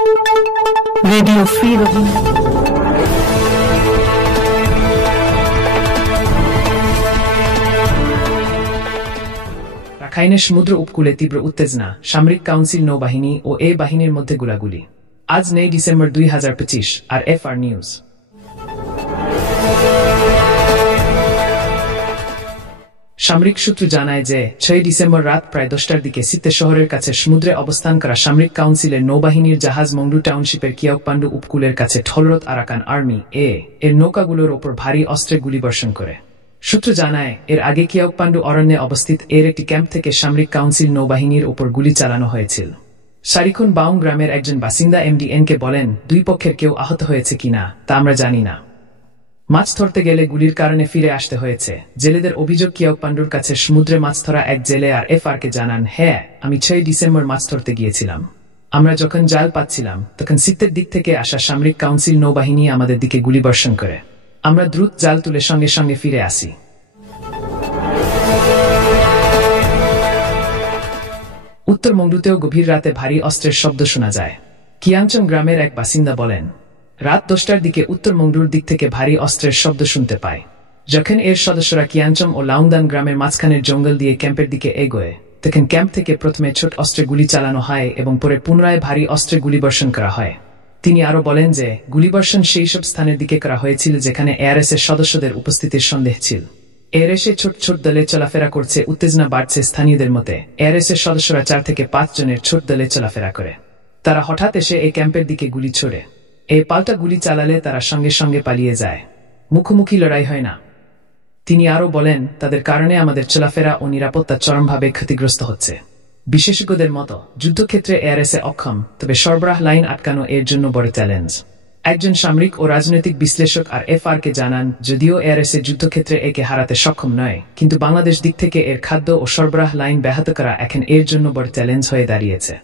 Radio Free Rohini। রাখাইনের সমুদ্র উপকূলে তীব্র উত্তেজনা, সামরিক কাউন্সিল নৌবাহিনী ও এ বাহিনীর মধ্যে গোলাগুলি। আজ 9 ডিসেম্বর 2025 আর FR নিউজ। সামরিক সূত্র জানায় যে 6 ডিসেম্বর রাত প্রায় 10টার দিকে সিতে শহরের কাছে সমুদ্রে অবস্থান করা সামরিক কাউন্সিলের নৌবাহিনীর জাহাজ মংডু টাউনশিপের কিয়াকপান্ডু উপকূলের কাছে ঠলরত আরাকান আর্মি এর নৌকাগুলোর ওপর ভারী অস্ত্রের গুলিবর্ষণ করে। সূত্র জানায়, এর আগে কিয়াকপান্ডু অরণ্যে অবস্থিত এর একটি ক্যাম্প থেকে সামরিক কাউন্সিল নৌবাহিনীর ওপর গুলি চালানো হয়েছিল। সারিকুন বাউং গ্রামের একজন বাসিন্দা MDN-কে বলেন, দুই পক্ষের কেউ আহত হয়েছে কিনা তা আমরা জানি না। মাছ ধরতে গেলে গুলির কারণে ফিরে আসতে হয়েছে। জেলেদের অভিযোগ, কিয়াকপান্ডুর কাছে সমুদ্রে মাছ ধরা এক জেলে আর FR-কে জানান, হ্যাঁ, আমি 6 ডিসেম্বর মাছ ধরতে গিয়েছিলাম। আমরা যখন জাল পাচ্ছিলাম তখন সিতের দিক থেকে আসা সামরিক কাউন্সিল নৌবাহিনী আমাদের দিকে গুলিবর্ষণ করে। আমরা দ্রুত জাল তুলে সঙ্গে সঙ্গে ফিরে আসি। উত্তর মংডুতেও গভীর রাতে ভারী অস্ত্রের শব্দ শোনা যায়। কিয়াংচং গ্রামের এক বাসিন্দা বলেন, রাত 10টার দিকে উত্তর মংডুর দিক থেকে ভারী অস্ত্রের শব্দ শুনতে পায়। যখন এর সদস্যরা কিয়াংচং ও লাউংদান গ্রামের মাঝখানের জঙ্গল দিয়ে ক্যাম্পের দিকে এগোয়, তখন ক্যাম্প থেকে প্রথমে ছোট অস্ত্রে গুলি চালানো হয় এবং পরে পুনরায় ভারী অস্ত্রে গুলিবর্ষণ করা হয়। তিনি আরো বলেন যে গুলিবর্ষণ সেই সব স্থানের দিকে করা হয়েছিল যেখানে ARS এর সদস্যদের উপস্থিতির সন্দেহ ছিল। ARS এ ছোট ছোট দলে চলাফেরা করছে, উত্তেজনা বাড়ছে। স্থানীয়দের মতে ARS এর সদস্যরা 4 থেকে 5 জনের ছোট দলে চলাফেরা করে। তারা হঠাৎ এসে এই ক্যাম্পের দিকে গুলি ছোড়ে। এই পাল্টা গুলি চালালে তারা সঙ্গে সঙ্গে পালিয়ে যায়। মুখোমুখি লড়াই হয় না। তিনি আরো বলেন, তাদের কারণে আমাদের চলাফেরা ও নিরাপত্তা চরমভাবে ক্ষতিগ্রস্ত হচ্ছে। বিশেষজ্ঞদের মতো যুদ্ধক্ষেত্রে ARS অক্ষম, তবে সরবরাহ লাইন আটকানো এর জন্য বড় চ্যালেঞ্জ। একজন সামরিক ও রাজনৈতিক বিশ্লেষক আর FR-কে জানান, যদিও ARS যুদ্ধক্ষেত্রে একে হারাতে সক্ষম নয়, কিন্তু বাংলাদেশ দিক থেকে এর খাদ্য ও সরবরাহ লাইন ব্যাহত করা এখন এর জন্য বড় চ্যালেঞ্জ হয়ে দাঁড়িয়েছে।